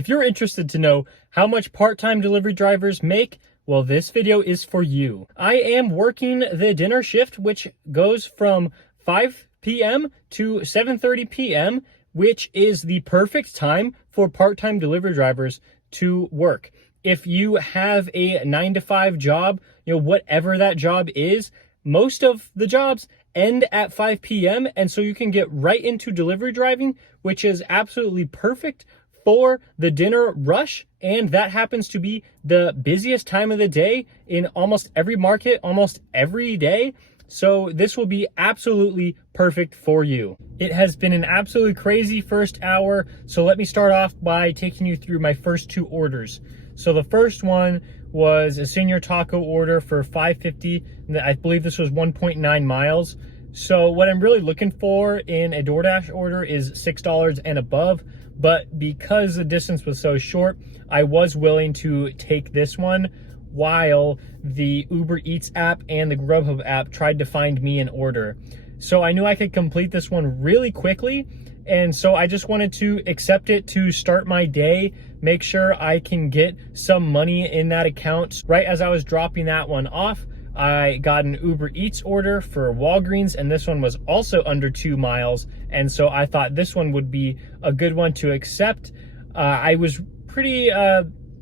If you're interested to know how much part-time delivery drivers make, well, this video is for you. I am working the dinner shift, which goes from 5 p.m. to 7:30 p.m., which is the perfect time for part-time delivery drivers to work. If you have a 9-to-5 job, whatever that job is, most of the jobs end at 5 p.m. and so you can get right into delivery driving, which is absolutely perfect for the dinner rush. And that happens to be the busiest time of the day in almost every market, almost every day. So this will be absolutely perfect for you. It has been an absolutely crazy first hour. So let me start off by taking you through my first two orders. So the first one was a senior taco order for $5.50. I believe this was 1.9 miles. So what I'm really looking for in a DoorDash order is $6 and above. But because the distance was so short, I was willing to take this one while the Uber Eats app and the Grubhub app tried to find me an order. So I knew I could complete this one really quickly. And so I just wanted to accept it to start my day, make sure I can get some money in that account. Right as I was dropping that one off, I got an Uber Eats order for Walgreens, and this one was also under 2 miles. And so I thought this one would be a good one to accept. I was pretty,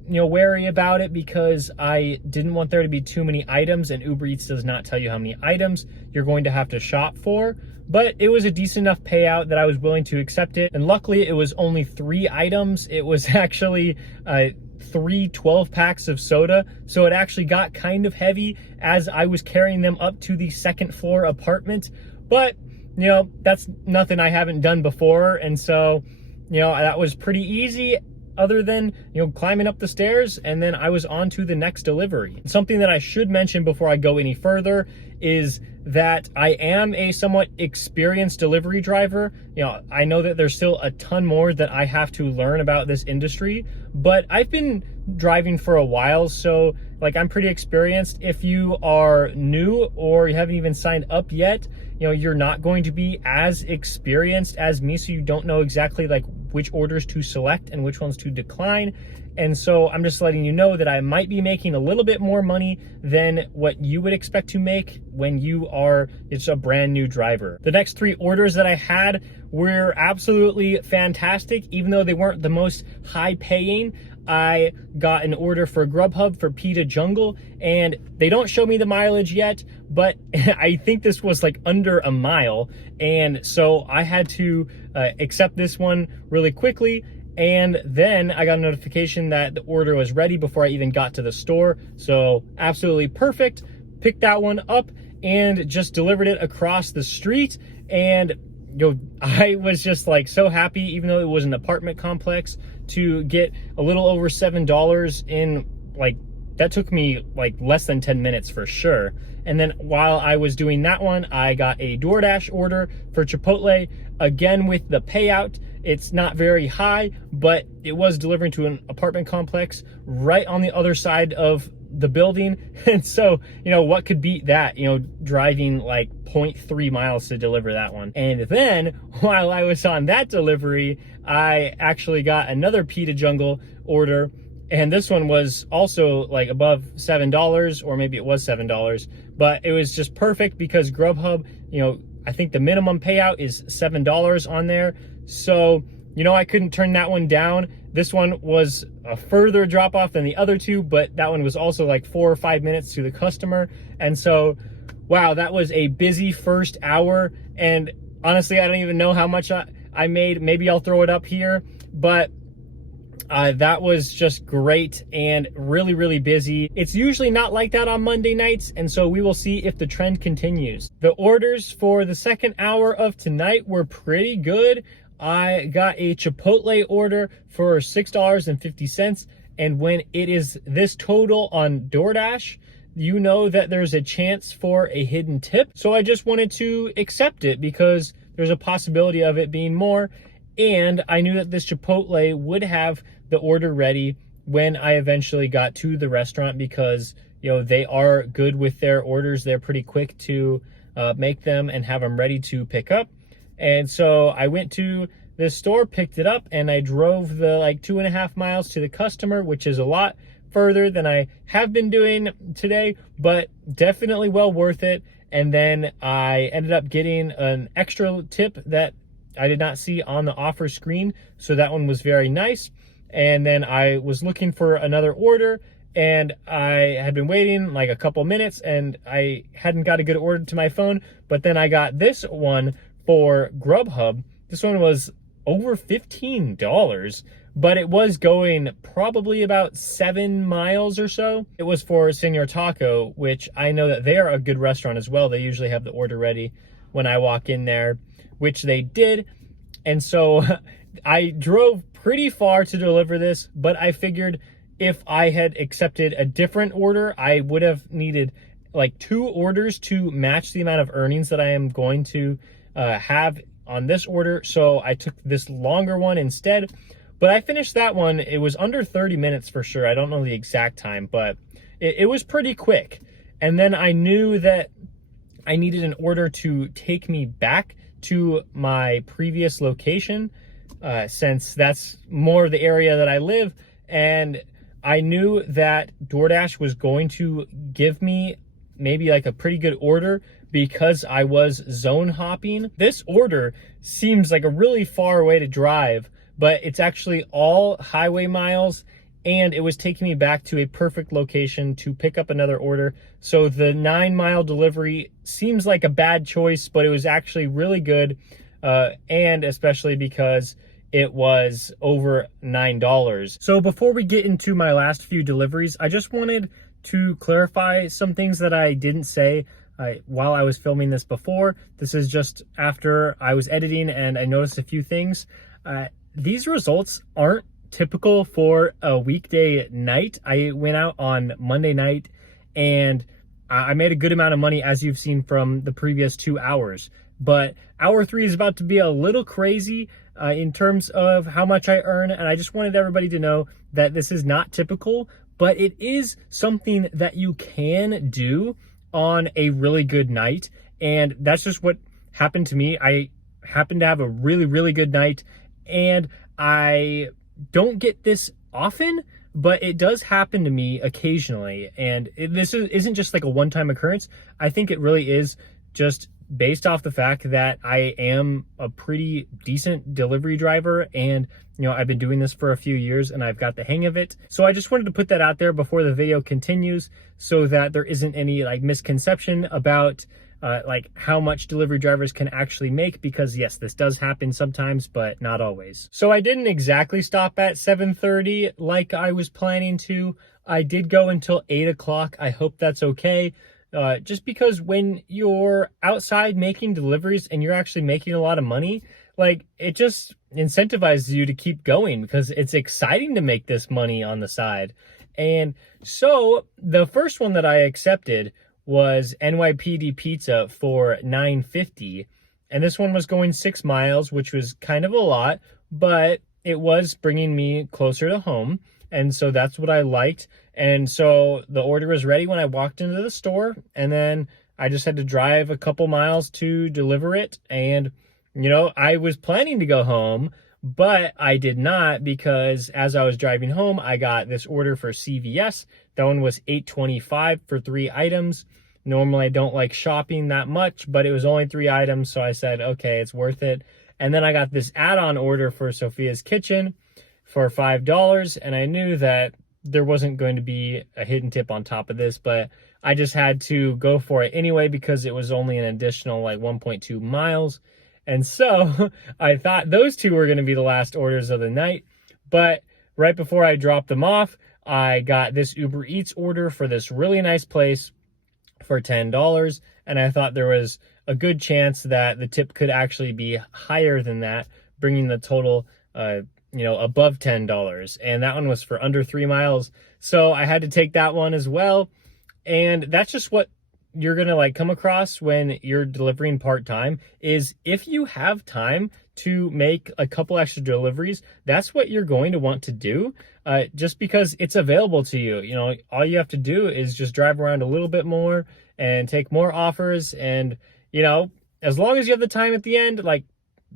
wary about it because I didn't want there to be too many items, and Uber Eats does not tell you how many items you're going to have to shop for. But it was a decent enough payout that I was willing to accept it. And luckily it was only 3 items. It was actually 3 12-packs of soda. So it actually got kind of heavy as I was carrying them up to the second floor apartment. But, that's nothing I haven't done before. And so, that was pretty easy, other than, climbing up the stairs, and then I was on to the next delivery. Something that I should mention before I go any further is that I am a somewhat experienced delivery driver. I know that there's still a ton more that I have to learn about this industry, but I've been driving for a while, so I'm pretty experienced. If you are new or you haven't even signed up yet, you're not going to be as experienced as me, so you don't know exactly which orders to select and which ones to decline. And so I'm just letting you know that I might be making a little bit more money than what you would expect to make when you are just a brand new driver. The next 3 orders that I had were absolutely fantastic, even though they weren't the most high paying. I got an order for Grubhub for Pita Jungle, and they don't show me the mileage yet, but I think this was under a mile. And so I had to accept this one really quickly. And then I got a notification that the order was ready before I even got to the store. So absolutely perfect. Picked that one up and just delivered it across the street. And I was just so happy, even though it was an apartment complex, to get a little over $7 in that took me less than 10 minutes for sure. And then while I was doing that one, I got a DoorDash order for Chipotle, again with the payout. It's not very high, but it was delivering to an apartment complex right on the other side of the building. And so, what could beat that, driving 0.3 miles to deliver that one. And then while I was on that delivery, I actually got another Pita Jungle order. And this one was also above $7, or maybe it was $7, but it was just perfect because Grubhub, I think the minimum payout is $7 on there. So, I couldn't turn that one down. This one was a further drop off than the other 2, but that one was also 4 or 5 minutes to the customer. And so, wow, that was a busy first hour. And honestly, I don't even know how much I made. Maybe I'll throw it up here, but that was just great and really, really busy. It's usually not like that on Monday nights, and so we will see if the trend continues. The orders for the second hour of tonight were pretty good. I got a Chipotle order for $6.50, and when it is this total on DoorDash, you know that there's a chance for a hidden tip. So I just wanted to accept it because there's a possibility of it being more. And I knew that this Chipotle would have the order ready when I eventually got to the restaurant because, they are good with their orders. They're pretty quick to make them and have them ready to pick up. And so I went to this store, picked it up, and I drove the like 2.5 miles to the customer, which is a lot further than I have been doing today, but definitely well worth it. And then I ended up getting an extra tip that I did not see on the offer screen, so that one was very nice. And then I was looking for another order, and I had been waiting like a couple minutes, and I hadn't got a good order to my phone, but then I got this one for Grubhub. This one was over $15, but it was going probably about 7 miles or so. It was for Senor Taco, which I know that they are a good restaurant as well. They usually have the order ready when I walk in there, which they did. And so I drove pretty far to deliver this, but I figured if I had accepted a different order, I would have needed like 2 orders to match the amount of earnings that I am going to have on this order. So I took this longer one instead, but I finished that one. It was under 30 minutes for sure. I don't know the exact time, but it was pretty quick. And then I knew that I needed an order to take me back to my previous location, since that's more of the area that I live. And I knew that DoorDash was going to give me maybe like a pretty good order because I was zone hopping. This order seems like a really far way to drive, but it's actually all highway miles, and it was taking me back to a perfect location to pick up another order. So the 9-mile delivery seems like a bad choice, but it was actually really good, and especially because it was over $9. So before we get into my last few deliveries, I just wanted to clarify some things that I didn't say while I was filming this before. This is just after I was editing and I noticed a few things. These results aren't typical for a weekday night. I went out on Monday night and I made a good amount of money, as you've seen from the previous 2 hours. But hour 3 is about to be a little crazy in terms of how much I earn. And I just wanted everybody to know that this is not typical, but it is something that you can do on a really good night. And that's just what happened to me. I happened to have a really, really good night, and I don't get this often, but it does happen to me occasionally. And this isn't just like a one-time occurrence. I think it really is just based off the fact that I am a pretty decent delivery driver, and I've been doing this for a few years and I've got the hang of it. So I just wanted to put that out there before the video continues, so that there isn't any like misconception about like how much delivery drivers can actually make, because yes, this does happen sometimes, but not always. So I didn't exactly stop at 7:30 like I was planning to. I did go until 8 o'clock. I hope that's okay. Just because when you're outside making deliveries and you're actually making a lot of money, like it just incentivizes you to keep going because it's exciting to make this money on the side. And so the first one that I accepted was NYPD pizza for $9.50. And this one was going 6 miles, which was kind of a lot, but it was bringing me closer to home. And so that's what I liked. And so the order was ready when I walked into the store, and then I just had to drive a couple miles to deliver it. And, I was planning to go home, but I did not, because as I was driving home, I got this order for CVS. That one was $8.25 for 3 items. Normally I don't like shopping that much, but it was only 3 items. So I said, okay, it's worth it. And then I got this add-on order for Sophia's Kitchen for $5, and I knew that there wasn't going to be a hidden tip on top of this, but I just had to go for it anyway because it was only an additional like 1.2 miles. And so I thought those 2 were going to be the last orders of the night, but right before I dropped them off, I got this Uber Eats order for this really nice place for $10, and I thought there was a good chance that the tip could actually be higher than that, bringing the total above $10. And that one was for under 3 miles. So I had to take that one as well. And that's just what you're going to like come across when you're delivering part-time, is if you have time to make a couple extra deliveries, that's what you're going to want to do, just because it's available to you. All you have to do is just drive around a little bit more and take more offers. And, as long as you have the time at the end, like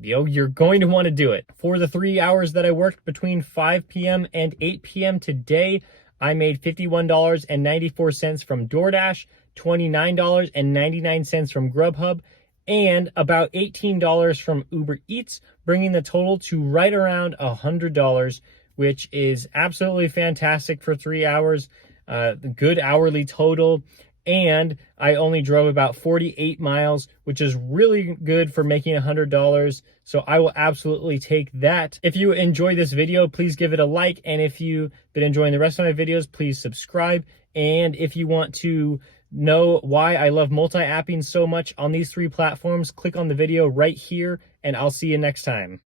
you're going to want to do it. For the 3 hours that I worked between 5 p.m. and 8 p.m. today, I made $51.94 from DoorDash, $29.99 from Grubhub, and about $18 from Uber Eats, bringing the total to right around $100, which is absolutely fantastic for 3 hours. Good hourly total. And I only drove about 48 miles, which is really good for making $100. So I will absolutely take that. If you enjoy this video, please give it a like. And if you've been enjoying the rest of my videos, please subscribe. And if you want to know why I love multi-apping so much on these 3 platforms, click on the video right here, and I'll see you next time.